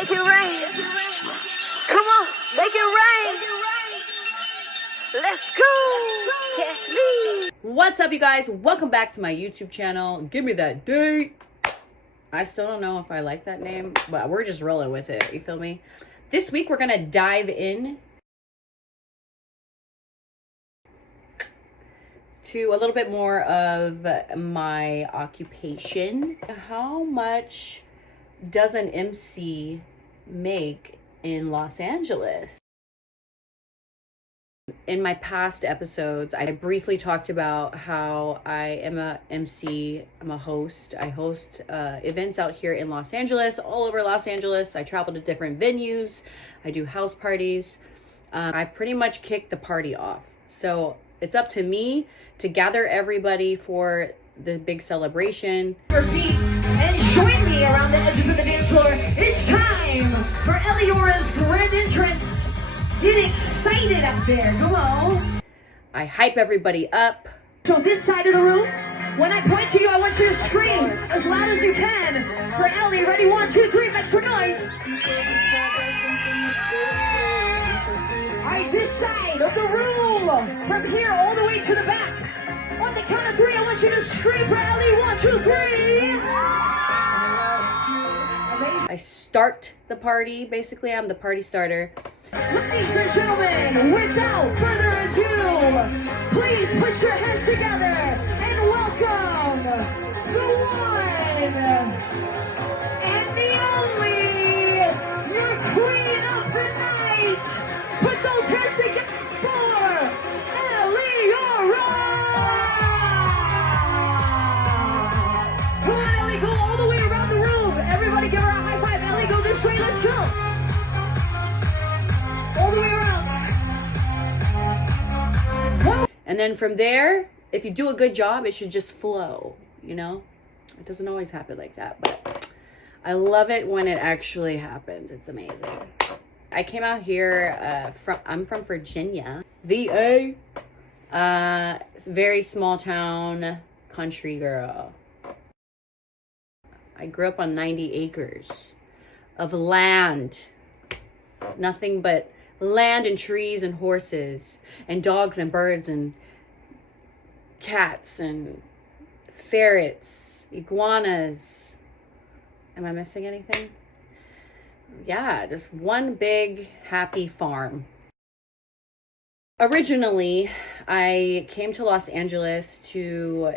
Make it rain. Come on, make it rain. Let's go. Catch me. What's up, you guys? Welcome back to my YouTube channel. Give me that date. I still don't know if I like that name, but we're just rolling with it. You feel me? This week, we're going to dive in to a little bit more of my occupation. How much does an MC make in Los Angeles? In my past episodes, I briefly talked about how I am a MC, I'm a host. I host events out here in Los Angeles, all over Los Angeles. I travel to different venues. I do house parties. I pretty much kick the party off. So it's up to me to gather everybody for the big celebration. Your feet and join me around the edges of the dance floor. It's time for Eliora's grand entrance. Get excited up there, come on. I hype everybody up. So this side of the room, when I point to you, I want you to scream as loud as you can for Ellie. Ready? 1, 2, 3, make some noise. All right, this side of the room, from here all the way to the back. On the count of 3, I want you to scream for Ellie. 1, 2, 3. Amazing. I start the party. Basically, I'm the party starter. Ladies and gentlemen, without further ado, please put your hands together and welcome the one and the only, your queen of the night. Put those hands together for Eliora. Come on, Ellie, go all the way around the room. Everybody give her a high five. Ellie, go this way. Let's go. All the way around. And then from there, if you do a good job, it should just flow, you know? It doesn't always happen like that, but I love it when it actually happens. It's amazing. I came out here, I'm from Virginia, VA. Very small town, country girl. I grew up on 90 acres of land. Nothing but land and trees and horses and dogs and birds and cats and ferrets, iguanas. Am I missing anything? Yeah, just one big happy farm. Originally, I came to Los Angeles to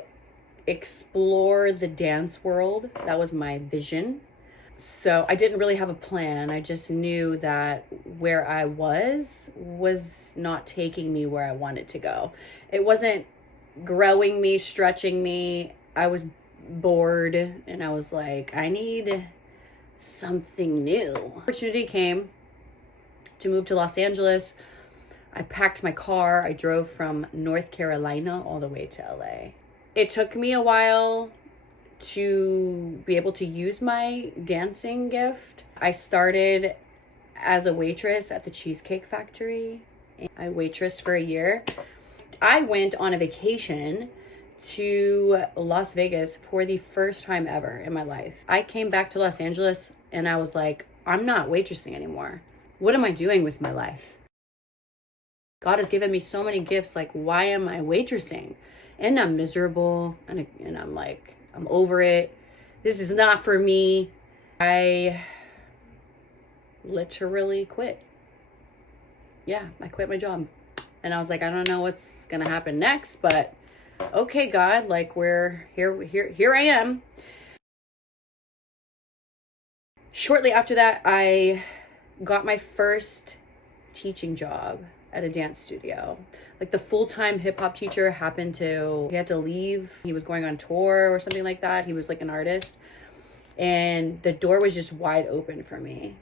explore the dance world. That was my vision. So I didn't really have a plan. I just knew that where I was not taking me where I wanted to go. It wasn't growing me, stretching me. I was bored and I was like, I need something new. Opportunity came to move to Los Angeles. I packed my car. I drove from North Carolina all the way to LA. It took me a while to be able to use my dancing gift. I started as a waitress at the Cheesecake Factory. I waitressed for a year. I went on a vacation to Las Vegas for the first time ever in my life. I came back to Los Angeles and I was like, I'm not waitressing anymore. What am I doing with my life? God has given me so many gifts. Like, why am I waitressing? And I'm miserable and I'm like, I'm over it. This is not for me. I literally quit. Yeah, I quit my job. And I was like, I don't know what's gonna happen next, but okay, God, like we're here I am. Shortly after that, I got my first teaching job at a dance studio. Like the full-time hip-hop teacher he had to leave. He was going on tour or something like that. He was like an artist. And the door was just wide open for me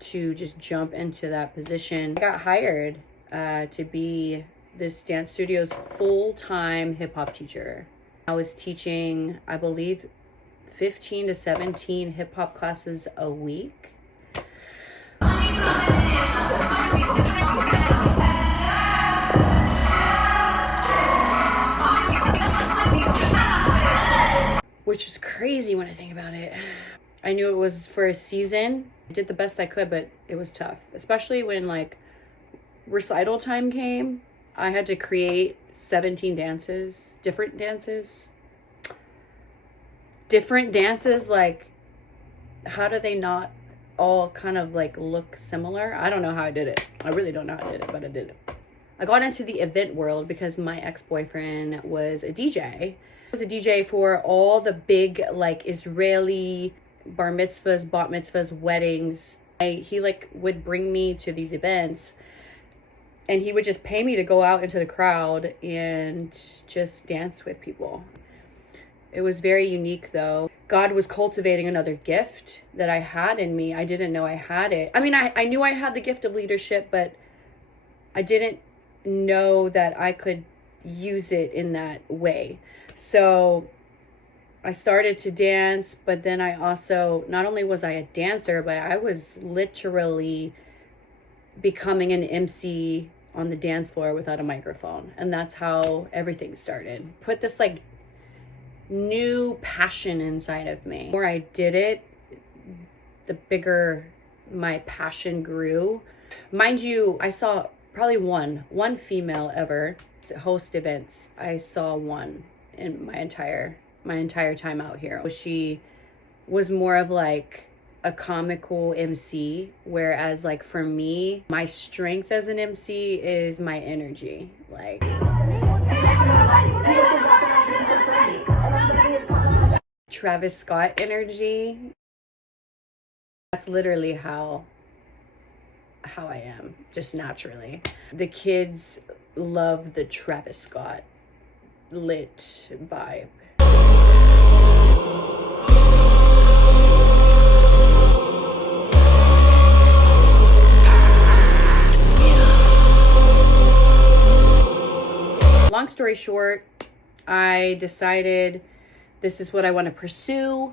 to just jump into that position. I got hired to be this dance studio's full-time hip-hop teacher. I was teaching, I believe, 15 to 17 hip-hop classes a week. Which is crazy when I think about it. I knew it was for a season. I did the best I could, but it was tough, especially when like recital time came. I had to create 17 dances, different dances. Like, how do they not all kind of like look similar? I don't know how I did it. I really don't know how I did it, but I did it. I got into the event world because my ex-boyfriend was a DJ. He was a DJ for all the big like Israeli bar mitzvahs, bat mitzvahs, weddings. He like would bring me to these events, and he would just pay me to go out into the crowd and just dance with people. It was very unique though. God was cultivating another gift that I had in me. I didn't know I had it. I mean, I knew I had the gift of leadership, but I didn't know that I could use it in that way. So I started to dance, but then I also, not only was I a dancer, but I was literally becoming an MC on the dance floor without a microphone. And that's how everything started. Put this like new passion inside of me. The more I did it, the bigger my passion grew. Mind you, I saw probably one female ever host events. I saw one in my entire time out here. She was more of like a comical MC, whereas like for me, my strength as an MC is my energy. Like Travis Scott energy. That's literally how I am, just naturally. The kids love the Travis Scott lit vibe. Long story short, I decided this is what I want to pursue.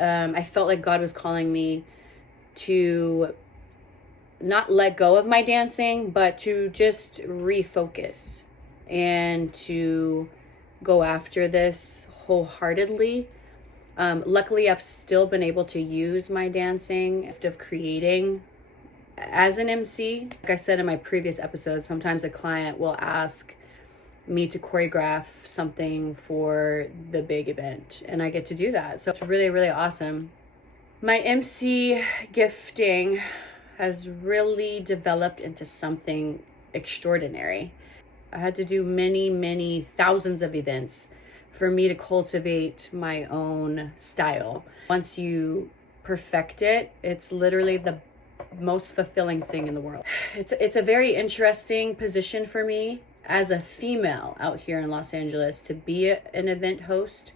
I felt like God was calling me to not let go of my dancing, but to just refocus and to go after this wholeheartedly. Luckily, I've still been able to use my dancing of creating as an MC. Like I said in my previous episode, sometimes a client will ask me to choreograph something for the big event, and I get to do that. So it's really, really awesome. My MC gifting has really developed into something extraordinary. I had to do many thousands of events for me to cultivate my own style. Once you perfect it, it's literally the most fulfilling thing in the world. It's a very interesting position for me as a female out here in Los Angeles to be an event host.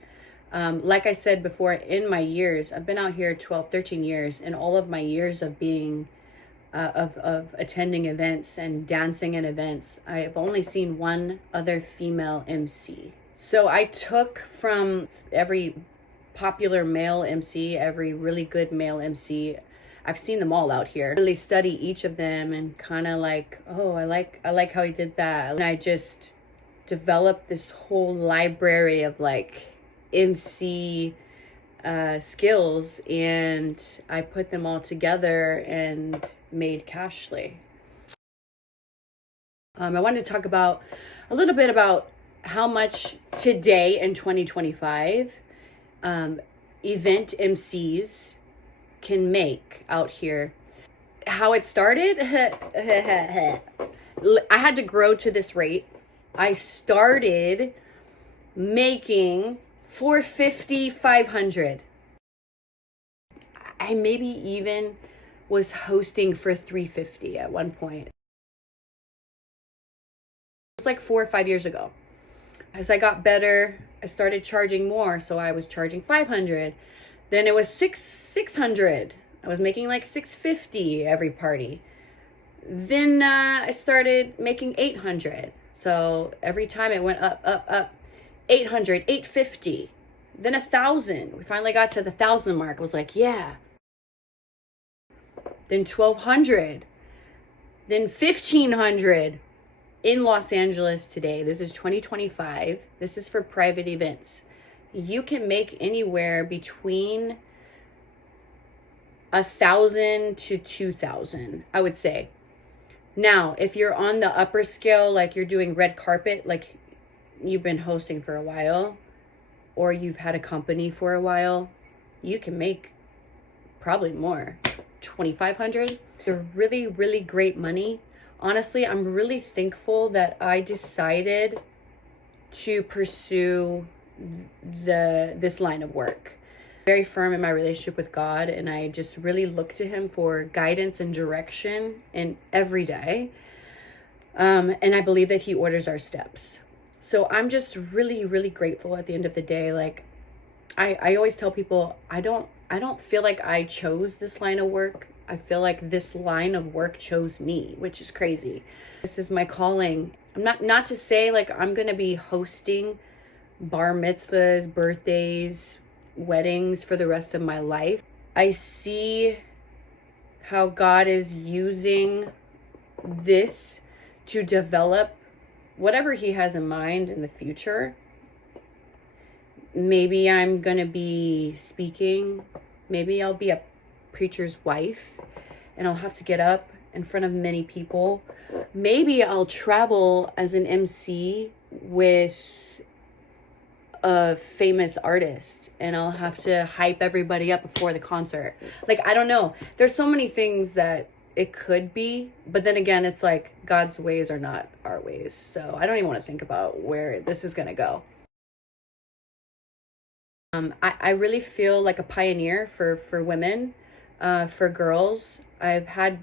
Like I said before, in my years, I've been out here 12, 13 years, and all of my years of being of attending events and dancing in events, I have only seen one other female MC. So I took from every popular male MC, every really good male MC. I've seen them all out here. Really study each of them and kind of like, oh, I like how he did that. And I just developed this whole library of like MC skills, and I put them all together and made Cashly. I wanted to talk about a little bit about how much today in 2025 event MCs can make out here. How it started, I had to grow to this rate. I started making $450, $500. I maybe even was hosting for $350 at one point. It's like 4 or 5 years ago. As I got better, I started charging more. So I was charging $500. Then it was $600. I was making like $650 every party. Then I started making $800. So every time it went up, $800, $850, then $1,000. We finally got to the $1,000 mark. I was like, yeah. Then $1,200, then $1,500 in Los Angeles today. This is 2025. This is for private events. You can make anywhere between 1,000 to 2,000, I would say. Now, if you're on the upper scale, like you're doing red carpet, like you've been hosting for a while, or you've had a company for a while, you can make probably more, 2,500. They're really, really great money. Honestly, I'm really thankful that I decided to pursue this line of work. Very firm in my relationship with God, and I just really look to him for guidance and direction in every day. And I believe that he orders our steps. So I'm just really, really grateful at the end of the day. Like I always tell people, I don't feel like I chose this line of work. I feel like this line of work chose me, which is crazy. This is my calling. I'm not to say like I'm going to be hosting bar mitzvahs, birthdays, weddings for the rest of my life. I see how God is using this to develop whatever he has in mind in the future. Maybe I'm going to be speaking. Maybe I'll be a preacher's wife and I'll have to get up in front of many people. Maybe I'll travel as an MC with a famous artist and I'll have to hype everybody up before the concert. Like, I don't know. There's so many things that it could be, but then again, it's like God's ways are not our ways. So I don't even want to think about where this is going to go. I really feel like a pioneer for women, for girls. I've had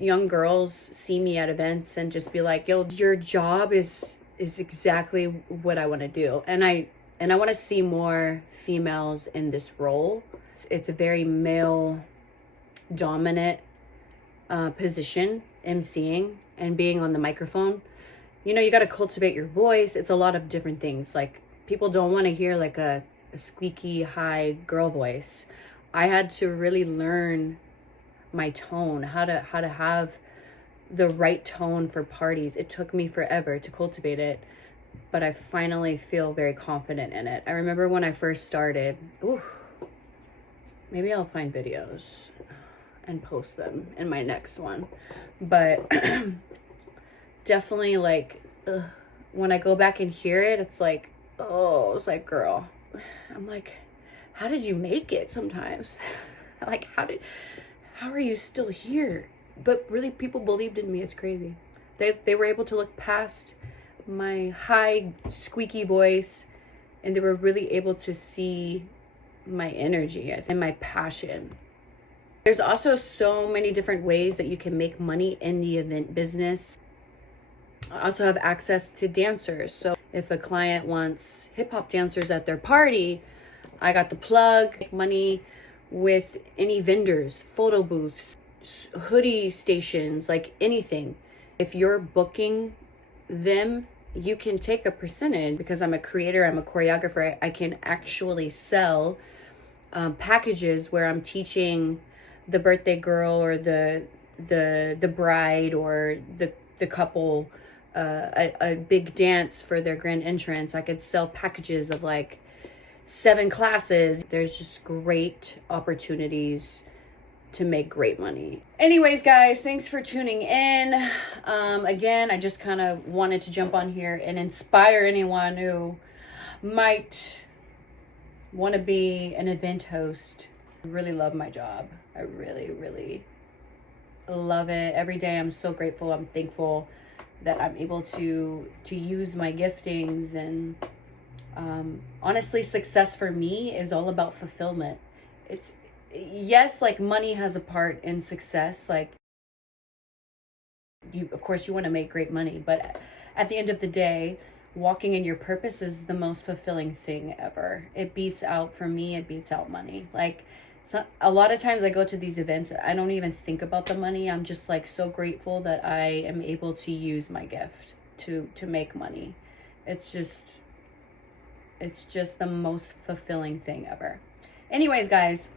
young girls see me at events and just be like, yo, your job is exactly what I want to do. And I want to see more females in this role. It's a very male dominant position, emceeing and being on the microphone. You know, you got to cultivate your voice. It's a lot of different things. Like, people don't want to hear like a squeaky high girl voice. I had to really learn my tone, how to have the right tone for parties. It took me forever to cultivate it, but I finally feel very confident in it. I remember when I first started, maybe I'll find videos and post them in my next one, but definitely like when I go back and hear it, it's like, oh, it's like, girl, I'm like, how did you make it sometimes? Like, how are you still here? But really, people believed in me. It's crazy. They were able to look past my high, squeaky voice, and they were really able to see my energy and my passion. There's also so many different ways that you can make money in the event business. I also have access to dancers. So if a client wants hip-hop dancers at their party, I got the plug. Make money with any vendors, photo booths, hoodie stations, like anything. If you're booking them, you can take a percentage. Because I'm a creator, I'm a choreographer, I can actually sell packages where I'm teaching the birthday girl or the bride or the couple a big dance for their grand entrance. I could sell packages of like 7 classes. There's just great opportunities to make great money. Anyways, guys, thanks for tuning in. Again, I just kind of wanted to jump on here and inspire anyone who might want to be an event host. I really love my job. I really, really love it. Every day I'm so grateful. I'm thankful that I'm able to use my giftings. And honestly, success for me is all about fulfillment. It's, yes, like money has a part in success. Like, you, of course, you want to make great money, but at the end of the day, walking in your purpose is the most fulfilling thing ever. It beats out, for me, it beats out money. Like, so a lot of times I go to these events, I don't even think about the money. I'm just like so grateful that I am able to use my gift to make money. It's just the most fulfilling thing ever. Anyways, guys,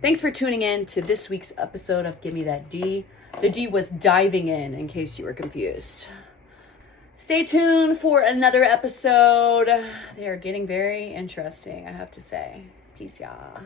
thanks for tuning in to this week's episode of Give Me That D. The D was diving in case you were confused. Stay tuned for another episode. They are getting very interesting, I have to say. Peace, y'all.